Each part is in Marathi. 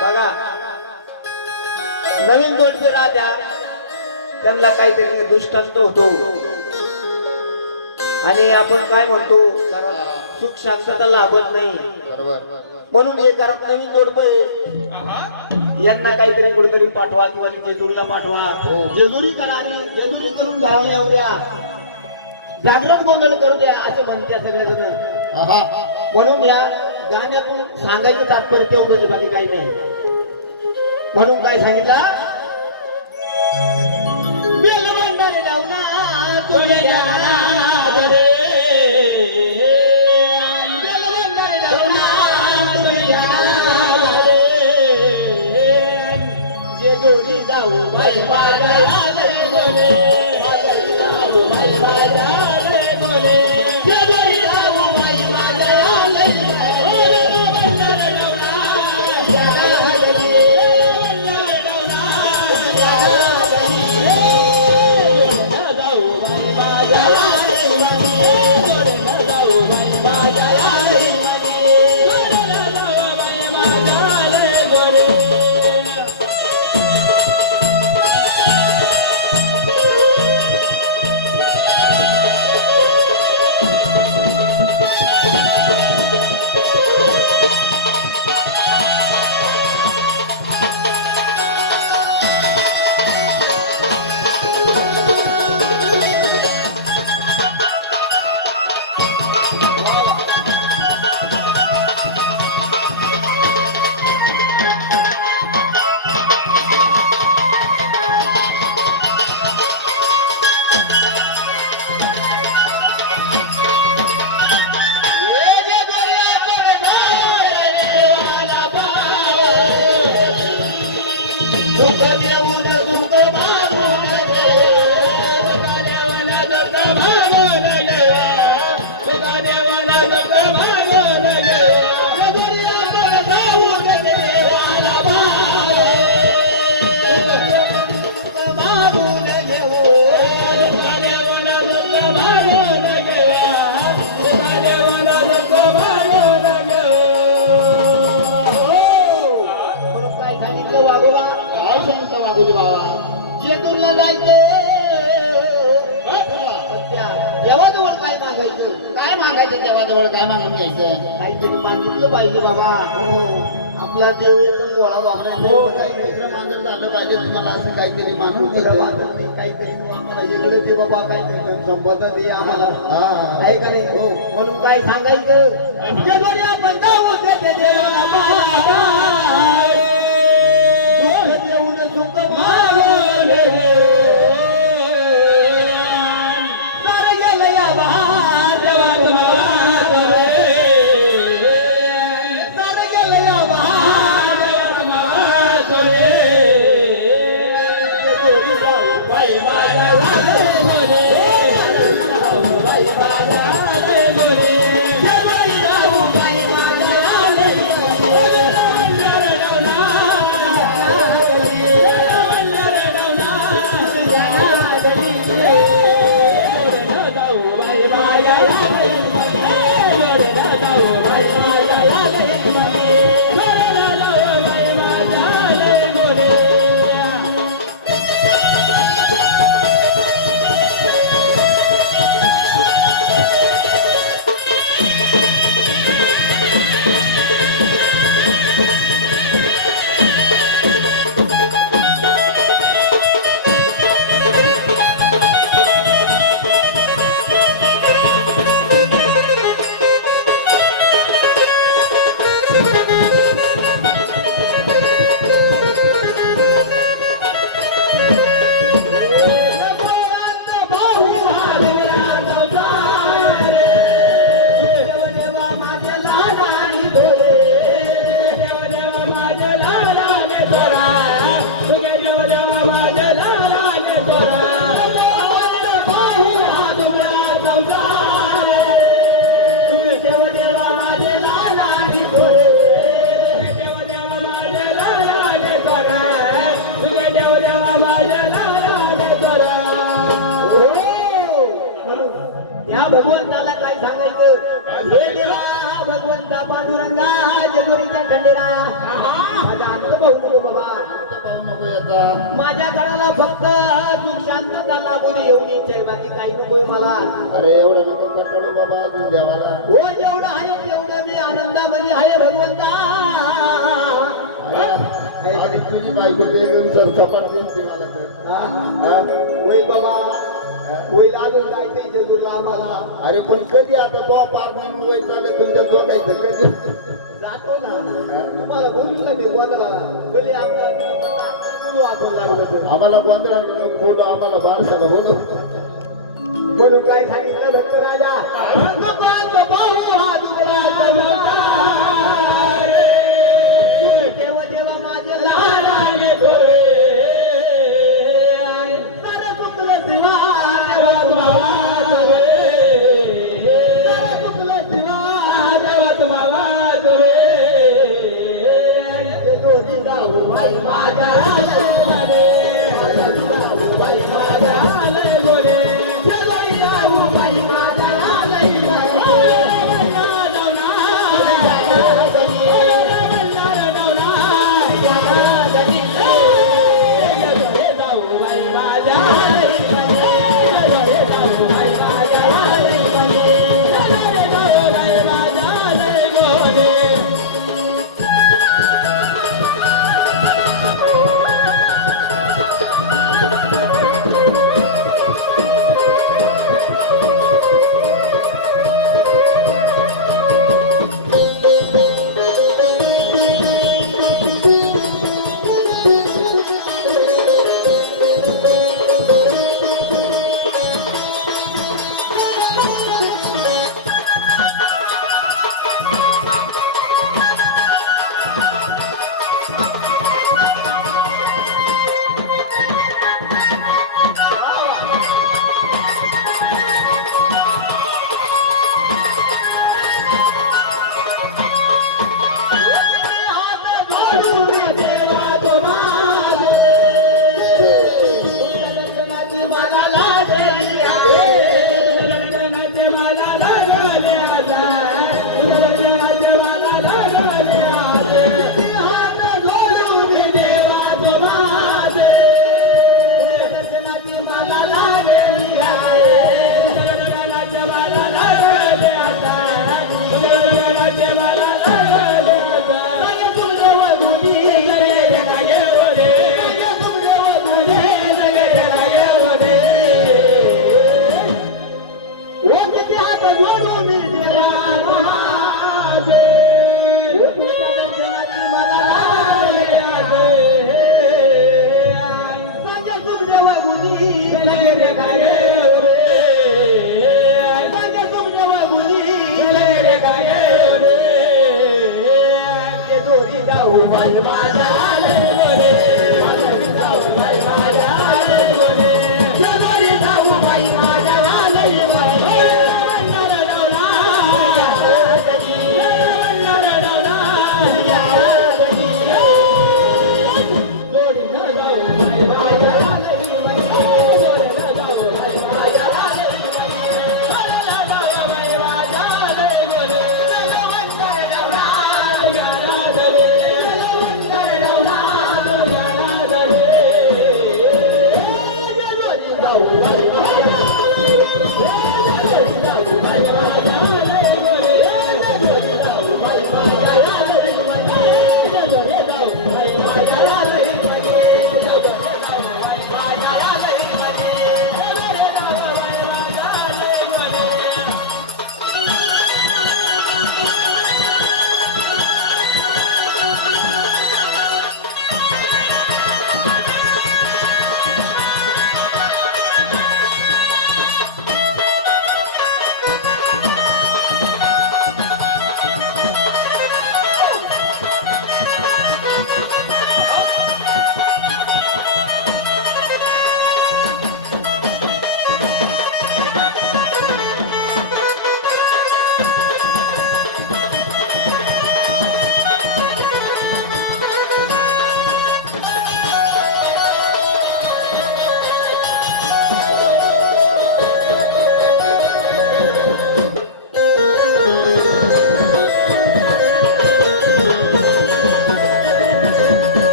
बघा नवीन जोडपे राहत्या त्यांना काहीतरी दृष्टांत होतो आणि आपण काय म्हणतो सुख शांतता लाभत नाही म्हणून हे घरात नवीन जोडपे यांना काहीतरी कुठेतरी पाठवा किंवा जेजुरीला पाठवा जेजुरी करा आणि जेजुरी करून घराला येऊ द्या जागरण गोंधळ करू द्या असे म्हणते सगळेजण म्हणून या गाण्यातून सांगायचं तात्पर्य तेवढंच बाकी काही नाही म्हणून काय सांगितलं बेलवंडारे लावना तुझ्या ज्ञानाला रे बेलवंडारे लावना तुझ्या ज्ञानाला रे जेजुरी जाऊ बाई बाजाला रे बोले बाजारी जाऊ बाई बाजाला रे बोले जेजुरी जाऊ बाई बाजाला रे बोले बेलवंडारे लावना ज्ञानाला रे बेलवंडारे लावना ज्ञानाला देवाजवळ काय मागून घ्यायचं काहीतरी मागितलं पाहिजे बाबा आपला देव एकदम गोळा बाबरा मांजर झालं पाहिजे तुम्हाला असं काहीतरी मानून काहीतरी आम्हाला वेगळं दे बाबा काहीतरी संपदा दे आम्हाला आहे का नाही हो म्हणून काय सांगायचं जेजुरी आपण जाऊ दे देवाला देऊन सुख मागवले सारं गेलं या त्या भगवंताला काय सांगायचं हे देवा भगवंता पांडुरंगा जेजुरीच्या खंडेराया माझा अंत पाहू नको बाबा पाहू नको याचा माझ्या घराला फक्त सुख शांतता लागू दे एवढी इच्छा आहे बाकी काही नकोय मला अरे एवढं नको कटाळू बाबा अजून देवाला हो जेवढं आहे तेवढं मी आनंदामध्ये आहे भगवंता आज तुझी बायको वेगळी सर कपाट दिसते मला तर होईल बाबा होईल अजून जायचंय जेजूरला आम्हाला अरे पण कधी आता तो पार मुंबई चालत तुमच्या दोघायचं कधी जातो ना तुम्हाला बोलू मी गोंधळा कधी आपला बोलू आपण लागलं तर आम्हाला गोंधळा बोलू आम्हाला बारशाला बोलू म्हणून काय सांगितलं भक्त राजा दुकान पाहू हा दुकान देव देव माझे लहान थोरे सर चुकलं देवा देवात मावा सर चुकलं देवा देवात मावा दोन्ही जाऊ बाई माझ्या बाई माझ्या बोले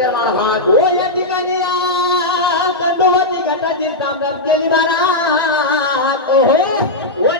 घंट्या महाराज हो या ठिकाणी या खंडोबाची घटाची स्थापना केली महाराज. ओहो व